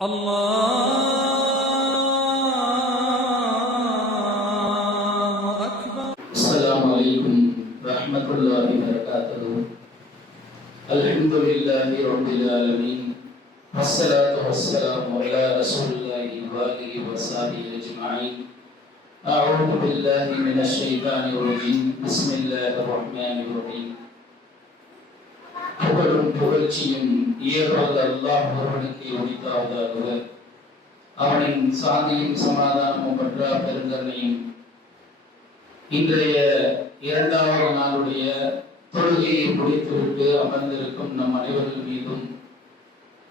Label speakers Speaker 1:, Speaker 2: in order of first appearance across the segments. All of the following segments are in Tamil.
Speaker 1: الله أكبر.
Speaker 2: السلام عليكم ورحمة الله وبركاته. الحمد لله رب العالمين والصلاة والسلام على رسول الله وآله وصحبه أجمعين. أعوذ بالله من الشيطان الرجيم. بسم الله الرحمن الرحيم. புகழும் புகழ்ச்சியும் ஏற்பது அல்லாஹ் ஒருவனுக்கு உரித்தாவதாக அவனின் சாந்தியும் சமாதானமும் பற்றா பெருந்தன்மையும். இன்றைய இரண்டாவது நாளுடைய தொழுகையை முடித்துவிட்டு அமர்ந்திருக்கும் நம் அனைவர்கள் மீதும்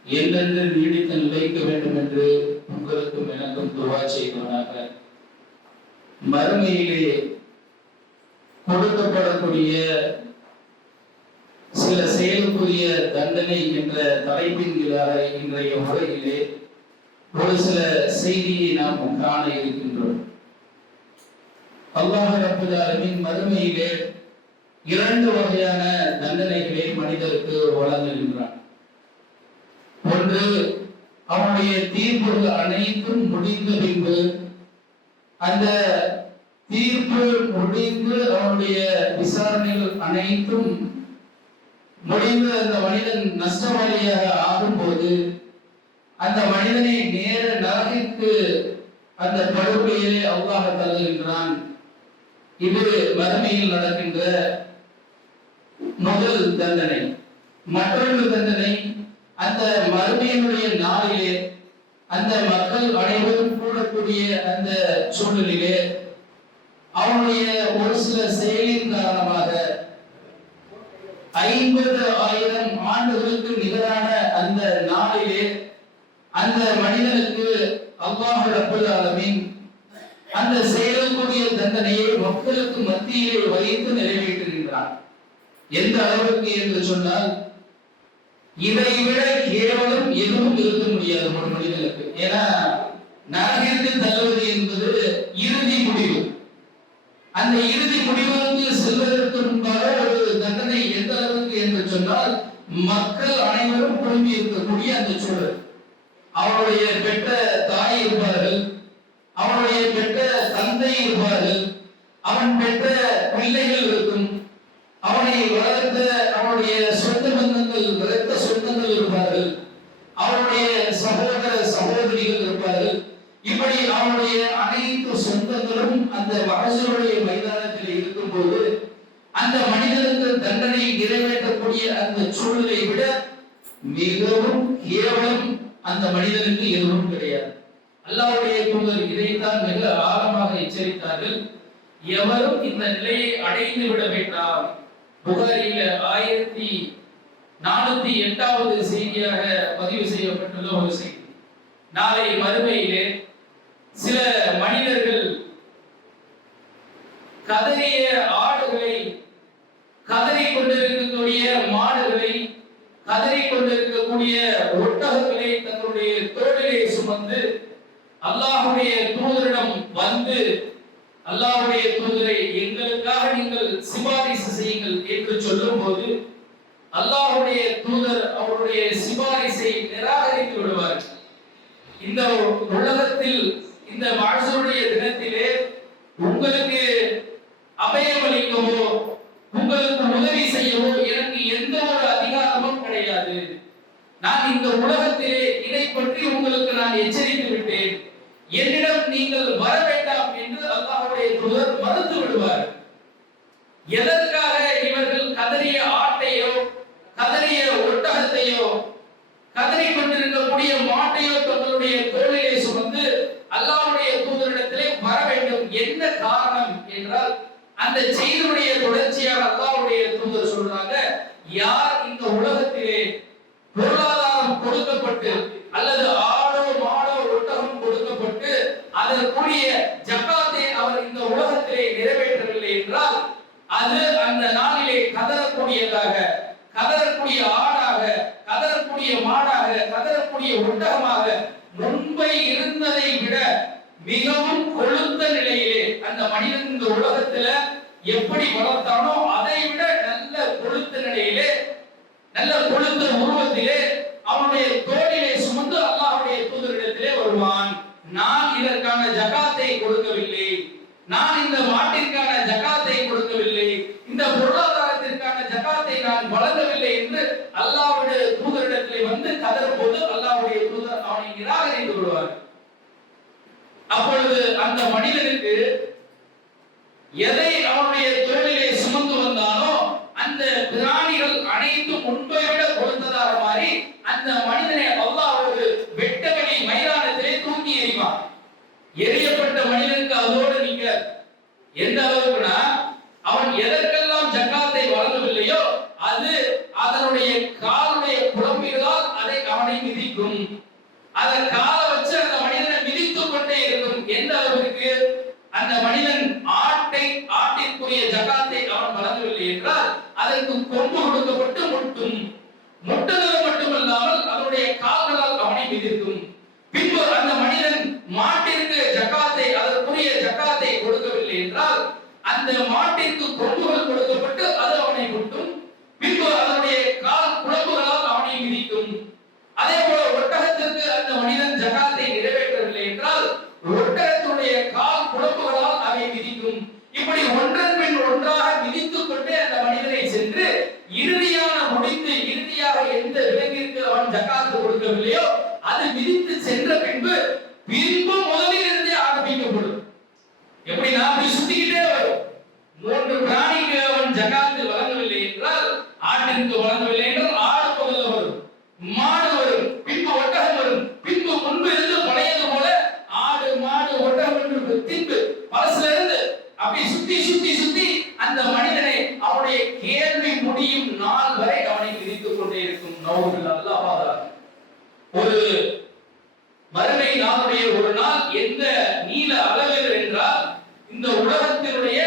Speaker 2: என்றென்று நீடித்து நிலைக்க வேண்டும் என்று உங்களுக்கும் எனக்கும் துவா செய்வனாக. மறுமையிலே கொடுக்கப்படக்கூடிய சில செயலுக்குரிய தண்டனை என்ற தலைப்பின் கீழாக இன்றைய உரையிலே ஒரு சில செய்தியை நாம் காண இருக்கின்றோம். அல்லாஹ் ரப்பல் மறுமையிலே இரண்டு வகையான தண்டனைகளை மனிதருக்கு வழங்குகின்றான். ஒன்று அவனுடைய தீர்ப்புகள் அனைத்தும் முடிந்த பின்பு அந்த தீர்ப்பு முடிந்து அவனுடைய விசாரணைகள் அனைத்தும் முடிந்து அந்த மனிதன் நஷ்டவாளியாக ஆகும்போது அந்த மனிதனை நேர நரகிற்கு அந்த படுகொலையிலே அவ்வாக தள்ளுகின்றான். இது வறுமையில் நடக்கின்ற முதல் தண்டனை. மற்றொரு தண்டனை அந்த மறுமையினுடைய நாளிலே அந்த மக்கள் அனைவரும் கூடக்கூடிய அந்த சூழ்நிலையிலே அவனுடைய ஒரு சில செயலின் காரணமாக ஐம்பது ஆயிரம் ஆண்டுகளுக்கு நிகரான அந்த நாளிலே அந்த மனிதனுக்கு அல்லாஹ் ரப்பல் ஆலமீன் அந்த செயலக்கூடிய தண்டனையை மக்களுக்கு மத்தியிலே வைத்து நிறைவேற்றுகின்றான். எந்த அளவுக்கு என்று சொன்னால் இதை விட கேவலம் எதுவும் இருக்க முடியாது ஒரு மனிதனுக்கு. ஏன்னா நரகத்தில் தள்ளுவது என்பது இறுதி முடிவு. அந்த இறுதி முடிவுக்கு செல்வதற்கு முன்பாக ஒரு தண்டனை எந்த அளவுக்கு என்று சொன்னால் மக்கள் அனைவரும் குழுமி இருக்கக்கூடிய அந்த சூழல். அவருடைய பெற்ற தாய் இருப்பார்கள் அவனுடைய பெற்ற தந்தை இருப்பார்கள் அவன் பெற்ற பிள்ளைகள் இருக்கும் அவனை வளர்த்த அவனுடைய சொந்த பந்தங்கள் வளர்த்த சொந்தங்கள் இருப்பார்கள் அவனுடைய சகோதர சகோதரிகள் இருப்பார்கள் இப்படி அவனுடைய அனைத்து சொந்தங்களும் அந்த மகசூருடைய மைதானத்தில் இருக்கும்போது அந்த மனிதனுக்கு தண்டனை நிறைவேற்றக்கூடிய அந்த சூழலை விட மிகவும் கேவலம் அந்த மனிதனுக்கு எதுவும் கிடையாது. அல்லாவுடைய தூதர் இதைத்தான் மிக ஆழமாக எச்சரித்தார்கள். எவரும் இந்த நிலையை அடைந்து விட வேண்டாம். புகாரில ஆயிரத்தி நானூத்தி எட்டாவது செய்தியாக பதிவு செய்யப்பட்டுள்ள ஒரு செய்தி. நாளை மறுமையிலே சில மனிதர்கள் கதறிய ஆடுகளை கதறி கொண்டிருக்கக்கூடிய மாடுகளை கதறி கொண்டிருக்கக்கூடிய ஒட்டகங்களை தங்களுடைய தோளிலே சுமந்து அல்லாஹுடைய தூதரிடம் வந்து அல்லாஹுடைய தூதரை எங்களுக்காக நீங்கள் சிபாரிசு செய்யுங்கள் என்று சொல்லும் போது அல்லாஹுடைய தூதர் அவருடைய சிபாரிசை நிராகரித்து விடுவார். இந்த உலகத்தில் இந்த வாழ்சருடைய தினத்திலே உங்களுக்கு அபயம் அளிக்கவோ உங்களுக்கு உதவி செய்யவோ எனக்கு எந்த ஒரு அதிகாரமும் கிடையாது. நான் இந்த உலகத்திலே இதை பற்றி உங்களுக்கு நான் எச்சரித்து விட்டேன். என்னிடம் நீங்கள் வர வேண்டாம் என்று அல்லாஹுடைய தூதர் மறுத்து விடுவார். எதற்கு இவர்கள் கதறிய ஆட்டையோ கதறிய ஒட்டகத்தையோ கதறி கொண்டிருக்கக்கூடிய மாட்டையோ தங்களுடைய தோளிலே சுமந்து அல்லாஹ்வுடைய தூதரிடத்திலே வர வேண்டும் என்ன காரணம் என்றால் அந்த செய்தியுடைய தொடர்ச்சியாக அல்லாஹ்வுடைய தூதர் சொல்றாங்க யார் இந்த உலகத்திலே பொருளாதாரம் கொடுக்கப்பட்டு அல்லது ஆடோ மாடோ ஒட்டகம் கொடுக்கப்பட்டு அதற்குரிய ஜக்காத்தை அவர் இந்த உலகத்திலே நிறைவேற்றவில்லை என்றால் அது அந்த நாளிலே கதறக்கூடியதாக கதறக்கூடிய ஆடாக கதறக்கூடிய மாடாக கதறக்கூடிய ஒட்டகமாக முன்பை இருந்ததை விட மிகவும் கொழுந்த நிலையிலே அந்த மனிதன் இந்த உலகத்துல எப்படி வளர்த்தானோ அதை விட நல்ல கொழுத்த நிலையிலே நல்ல தூரத்திலே அவனுடைய தோளிலே சுமந்து அல்லாஹுடைய தூதரிடத்திலே வருவான். நான் இதற்கான ஜகாத்தை கொடுக்கவில்லை. நான் இந்த மாட்டிற்கான ஜகாத்தை கொடுக்கவில்லை. இந்த பொருளாதாரத்திற்கான ஜகாத்தை நான் வழங்கவில்லை என்று அல்லாவுடைய தூதரிடத்திலே வந்து கதறும் அல்லாவுடைய தூதர் அவனை நிராகரித்து விடுவார். அப்பொழுது அந்த மனிதனுக்கு எதை அவனுடைய தோளிலே சுமந்து வந்தாலும் அந்த பிராணிகள் அனைத்தும் உண்மை அதே போல ஒட்டகத்திற்கு அந்த மனிதன் ஜகாத்தை நிறைவேற்றவில்லை என்றால் ஒட்டகத்துடைய கால் குழம்புகளால் அதை விதிக்கும் இப்படி ஒன்றன் பின் ஒன்றாக விதித்துக் கொண்டே அந்த மனிதனை சென்று இறுதியான முடித்து இறுதியாக எந்த விலங்கிற்கு அவன் ஜகாத்து கொடுக்கவில்லையோ அது விதித்து சென்ற பின்பு பின்பு முதலில் இருந்தே ஆரம்பிக்கப்படும். எப்படி நான் சுத்திக்கிட்டே வரும்? மூன்று பிராணிக்கு அவன் ஜகாத்து வழங்கவில்லை என்றால் ஆட்டிற்கு வழங்க என்றால் ஆடு முதல்ல வரும் மாடு வரும் பின்பு ஒட்டகம் வரும் பின்பு முன்பு இருந்து பழையது போல ஆடு மாடு ஒட்டகம் என்று பின்பு பழசுல இருந்து அப்படி சுத்தி சுத்தி சுத்தி அந்த மனிதனை அவனுடைய கேள்வி முடியும் நாள் வரை அவனை விதித்துக் கொண்டே இருக்கும் நோவில் அல்லாஹ் ஒரு மறுமை நாளுடைய ஒரு நாள் எந்த நீல அளவில் என்றால் இந்த உலகத்தினுடைய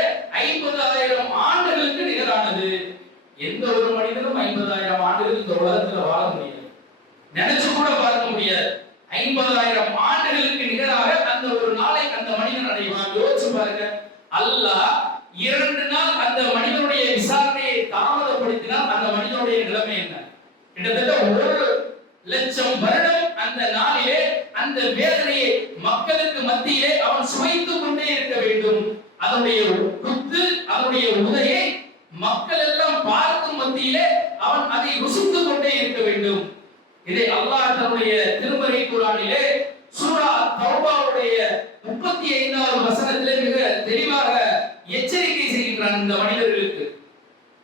Speaker 2: ஐம்பதாயிரம் ஆண்டுகளுக்கு நிகரானது. எந்த ஒரு மனிதனும் ஐம்பதாயிரம் ஆண்டுகள் இந்த உலகத்துல வாழ முடியாது. நினைச்சு கூட பார்க்க முடியாது. ஐம்பதாயிரம் ஆண்டுகளுக்கு நிகராக அந்த ஒரு நாளை அந்த மனிதன் அடைவான். யோசிச்சு பாருங்க. அல்லாஹ் இரண்டு நாள் அந்த மனிதனுடைய விசாரணையை தாமதப்படுத்தினால் அந்த மனிதனுடைய நிலைமை என்ன? கிட்டத்தட்ட ஒரு லட்சம் வருடம் அந்த நாளிலே அந்த வேதனையை மக்களுக்கு மத்தியிலே அவன் சுமைத்துக் கொண்டே இருக்க வேண்டும். அதனுடைய குத்து அதனுடைய உதையை மக்கள் எல்லாம் பார்க்கும் மத்தியிலே அவன் அதை ருசித்துக் கொண்டே இருக்க வேண்டும் இதை அல்லாஹ் தன்னுடைய திருமறை குரானிலே சூரா தௌபாவுடைய முப்பத்தி ஐந்தாவது வசனத்திலே மிக தெளிவாக எச்சரிக்கை செய்கின்றான் இந்த மனிதர்களுக்கு.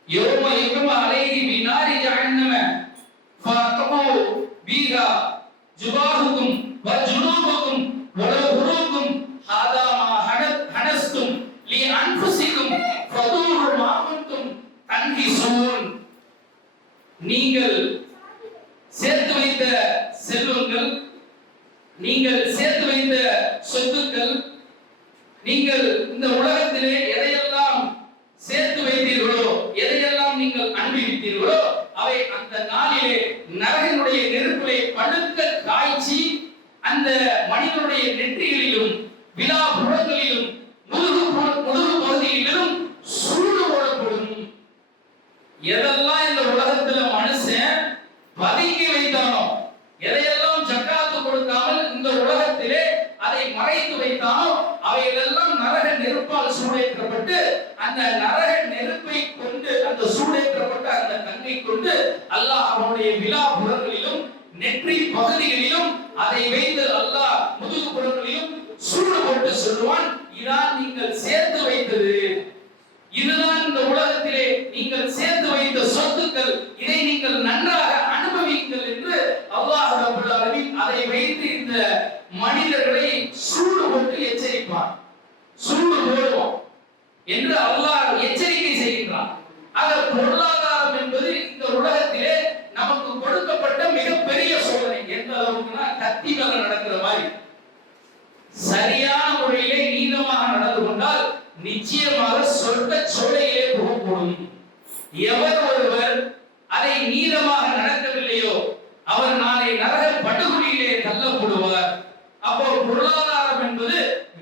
Speaker 2: யோம யுகம அலைகி வினாரி ஜஹன்னம ஃபஅத்தகு பீஹா ஜுபாஹுகும் வ நாளிலே நரகனுடைய நெருப்பிலே பழுக்க காய்ச்சி அந்த மனிதனுடைய நெற்றிகளிலும் விழா புறங்களிலும் முதுகு முதுகு பகுதியிலும் சூடு போடப்படும். எதெல்லாம் இந்த உலகத்துல மனுஷன் பதுக்கி வைத்தானோ எதையெல்லாம் ஜக்காத்து கொடுக்காமல் இந்த உலகத்திலே அதை மறைத்து வைத்தானோ அவையெல்லாம் நரக நெருப்பால் சூடேற்றப்பட்டு அந்த நரக நெருப்பை கொண்டு அந்த சூடேற்றப்பட்ட அந்த கங்கை கொண்டு அல்லாஹ் அவனுடைய விழா புறங்களிலும் நெற்றி பகுதிகளிலும் அதை வைத்து அல்லாஹ் முதுகு புறங்களிலும் சூடு போட்டு சொல்லுவான் இதான் நீங்கள் சேர்த்து வைத்தது இதுதான் இந்த உலகத்திலே நீங்கள் சேர்த்து வைத்த சொத்துக்கள் இதை நீங்கள் நன்றாக அனுபவியுங்கள் என்று அல்லாஹ் ரப்பல் ஆலமீன் அதை வைத்து இந்த மனிதர்களை சூடு போட்டு எச்சரிப்பான் சூடு போடுவோம் என்று அல்லாஹ் எச்சரிக்கை செய்கின்றான் ஆக பொருளாதாரம் என்பது இந்த உலகத்திலே நமக்கு கொடுக்கப்பட்ட மிகப்பெரிய சோதனை எந்த அளவுக்குன்னா கத்தி மேல நடக்கிற மாதிரி சரியான முறையிலே நீளமாக நடந்து கொண்டால் நிச்சயமாக சொர்க்க சோலையிலே புகப்படும் எவர் ஒருவர் அதை நீளமாக நடக்கவில்லையோ அவர் நாளை நரக படுகொலியிலே தள்ளப்படுவார் அப்போ பொருளாதாரம் என்பது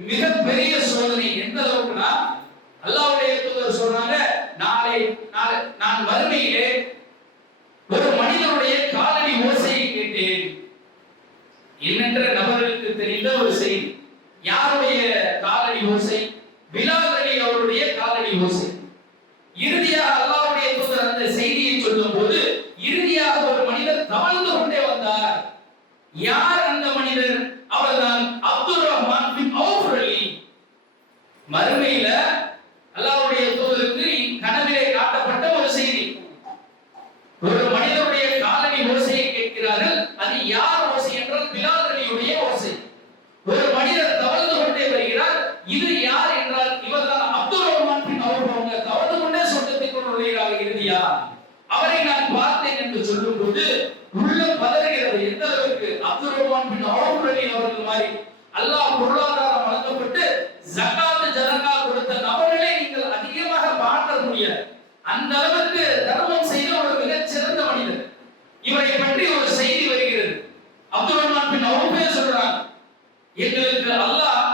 Speaker 2: மிகப்பெரிய சோதனை. எந்த அளவுக்குனா அல்லாவுடைய தூதர் சொல்றாங்க நாளை நாளை நான் வறுமையிலே ஒரு மனிதனுடைய காலடி ஓசையை கேட்டேன். என்னென்ற நபர்களுக்கு தெரிந்த ஒரு செய்தி. யாருடைய காலடி ஓசை? விலாதலி அவருடைய காலடி ஓசை. இறுதியாக அல்லாவுடைய தூதர் அந்த செய்தியை சொல்லும்போது இறுதியாக ஒரு மனிதர் தவழ்ந்து கொண்டே வந்தார். யார் அந்த மனிதர் அவர்தான் Abdul Rahman bin Awf Ali மறுமையில அல்லாஹ்வுடைய தூதருக்கு கனவிலே காட்டப்பட்ட ஒரு செய்தி ஒரு மனிதனுடைய காலடி ஓசையை கேட்கிறார்கள் அது யார் ஓசை என்றால் பிலால் அலியுடைய ஓசை ஒரு மனிதர் தவழ்ந்து கொண்டே வருகிறார் இது யார் என்றால் இவர்தான் அப்துல் ரஹ்மான் பின் அவுஃப் அவங்க தவழ்ந்து கொண்டே சொந்தத்திற்குள் நுழைகிறார் இறுதியா அவரை நான் பார்த்தேன் என்று சொல்லும்போது உள்ள பதறுகிறது. எந்த அளவுக்கு? அப்துல் ரஹ்மான் பின் அவுஃப் அவர்கள் மாதிரி அல்லாஹ் பொருளாதாரம் வழங்கப்பட்டு ஜகாத் ஜனகா கொடுத்த நபர்களை நீங்கள் அதிகமாக பார்க்க முடியாது. அந்த அளவுக்கு தர்மம் செய்த ஒரு மிகச் சிறந்த மனிதர். இவரை பற்றி ஒரு செய்தி வருகிறது. அப்துல் ரஹ்மான் பின் அவருமே சொல்றாங்க எங்களுக்கு அல்லாஹ்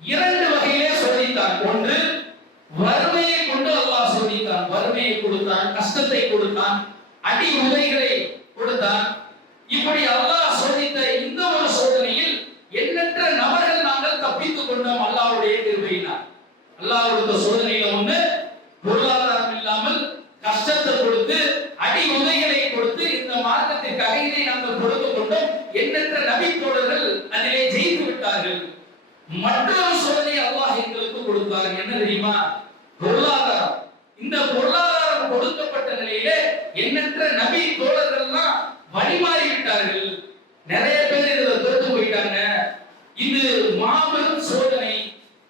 Speaker 2: இரண்டு வகையிலே சோதித்தான் ஒன்று வறுமையை கொண்டு அல்லாஹ் சோதித்தான் வறுமையை கொடுத்தான் கஷ்டத்தை கொடுத்தான் அடி உதைகளை கொடுத்தான். இப்படி அல்லாஹ் சோதித்த இந்த ஒரு சோதனையில் எண்ணற்ற நபர்கள் நாங்கள் தப்பித்துக் கொண்டோம் அல்லாவுடைய கிருபையினால். அல்லாஹ் கொடுத்த சோதனையில ஒண்ணு பொருளாதாரம் இல்லாமல் கஷ்டத்தை கொடுத்து அடி உதைகளை கொடுத்து இந்த மார்க்கத்திற்காக இதை நாங்கள் கொடுத்து கொண்டோம். எண்ணற்ற நபி தோழர்கள் அதிலே ஜெயித்து விட்டார்கள். மற்றொரு சோதனை அல்லாஹ் எங்களுக்கு கொடுத்தார். என்ன தெரியுமா? பொருளாதாரம். இந்த பொருளாதார கொடுக்கப்பட்ட நிலையிலே எண்ணற்ற நபி தோழர்கள்லாம் வழிமாறி விட்டார்கள் நிறைய பேர் இதுல தோற்று போயிட்டாங்க. இது மாபெரும் சோதனை.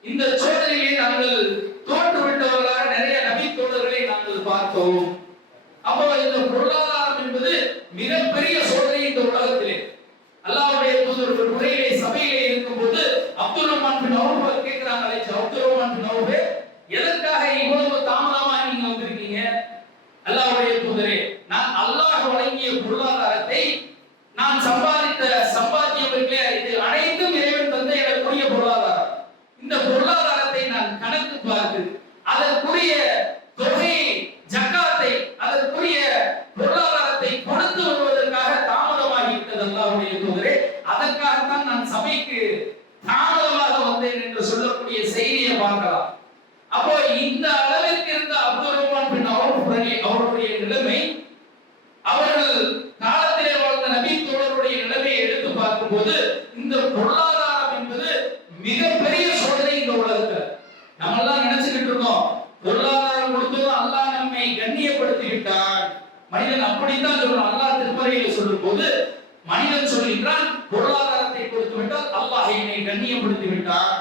Speaker 2: இந்த சோதனையை நாங்கள் தோற்று விட்டவர்களாக நிறைய நபி தோழர்களை நாங்கள் பார்த்தோம். அப்போ இந்த பொருளாதாரம் என்பது மிகப்பெரிய சோதனை இந்த உலகத்திலே அல்லாஹ்வுடைய தூதர் ஒரு முறையிலே சபையிலே இருக்கும்போது அப்துல் ரஹ்மான் பின் அவுஃப் கேக்குறாங்க அழைச்சு அப்துல் ரஹ்மான் பின் அவுஃப் எதற்காக இவ்வளவு தாமதமா நீங்க வந்திருக்கீங்க அல்லாஹ்வுடைய தூதரே நான் அல்லாஹ் வழங்கிய பொருளாதாரத்தை நான் சம்பாதித்த சம்பாத்தியம் இருக்கே இது அனைத்தும் இறைவன் தந்த எனக்குரிய பொருளாதாரம் இந்த பொருளாதாரத்தை நான் கணக்கு பார்த்து அதற்குரிய தொகையை ஜக்காத்தை அதற்குரிய பொருளாதாரத்தை கொடுத்து வருவதற்காக தாமதமாகிவிட்டது அல்லாஹ்வுடைய தூதரே அதற்காகத்தான் நான் சபைக்கு தாமதமாக வந்தேன் என்று சொல்லக்கூடிய செய்தியை பார்க்கலாம் அப்போ இந்த அளவிற்கு இருந்த Abdul Rahman bin Awf Ali அவருடைய நிலைமை அவர்கள் காலத்திலே வாழ்ந்த நபி தோழருடைய நிலைமையை எடுத்து பார்க்கும்போது இந்த பொருளாதாரம் என்பது மிகப்பெரிய சோதனை இந்த உலகத்துல நம்ம எல்லாம் நினைச்சுக்கிட்டு இருக்கோம் பொருளாதாரம் கொடுத்ததும் அல்லாஹ் நம்மை கண்ணியப்படுத்தி விட்டான் மனிதன் அப்படித்தான் சொல்றான். அல்லாஹ் திருமறையில சொல்லும் போது மனிதன் சொல்கின்றான் பொருளாதாரத்தை கொடுத்து விட்டால் அல்லாஹ் என்னை கண்ணியப்படுத்தி விட்டான்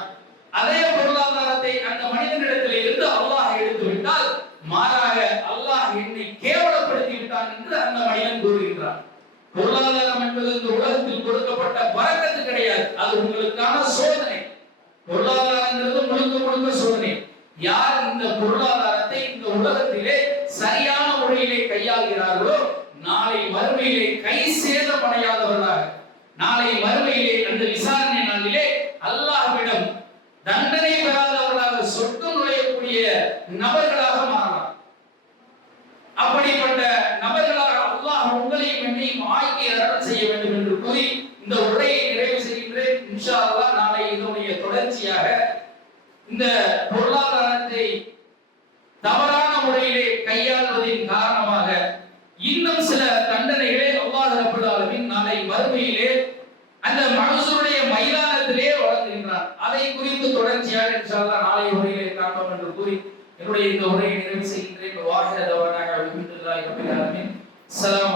Speaker 2: அதே பொருளாதாரத்தை அந்த மனிதனிடத்தில் இருந்து அல்லாஹ் எடுத்து விட்டால் மாறாக அல்லாஹ் என்னை கேவலப்படுத்தி விட்டான் என்று அந்த மனிதன் கூறுகின்றான். பொருளாதாரம் என்பது இந்த உலகத்தில் கொடுக்கப்பட்ட வரக்கத்து கிடையாது. அது உங்களுக்கான சோதனை. பொருளாதாரங்கிறது முழுக்க முழுக்க சோதனை யார் இந்த பொருளாதாரத்தை இந்த உலகத்திலே சரியான முறையிலே கையாள்கிறார்களோ நாளை மறுமையிலே கை சேதமடையாதவர்களாக நாளை மறுமையிலே அந்த விசாரணை நாளிலே அல்லாஹ்விடம் தண்டனை பெறாதவர்களாக சொர்க்கம் நுழையக்கூடிய நபர்களாக மாறலாம் அப்படிப்பட்ட நபர்களாக அல்லாஹ் உங்களையும் என்னையும் ஆக்கி அருள் செய்ய வேண்டும் என்று கூறி இந்த உரையை நிறைவு செய்கின்றேன் இன்ஷா நாளை இதனுடைய தொடர்ச்சியாக இந்த பொருளாதாரத்தை தவறான முறையிலே கையாள்வதின் காரணமாக இன்னும் சில தண்டனைகளை அல்லாஹ் ரப்பல் நாளை மறுமையிலே அந்த மனசுடைய மைதானத்திலே வழங்குகின்றார். அதை குறித்து தொடர்ச்சியாக இன்ஷா நாளை உரையிலே காண்போம் என்று கூறி என்னுடைய இந்த உரையை நிறைவு செய்கின்றேன். வாகன தவறாக அல்ஹம்துலில்லாஹி ரப்பில் ஆலமீன். அஸ்ஸலாமு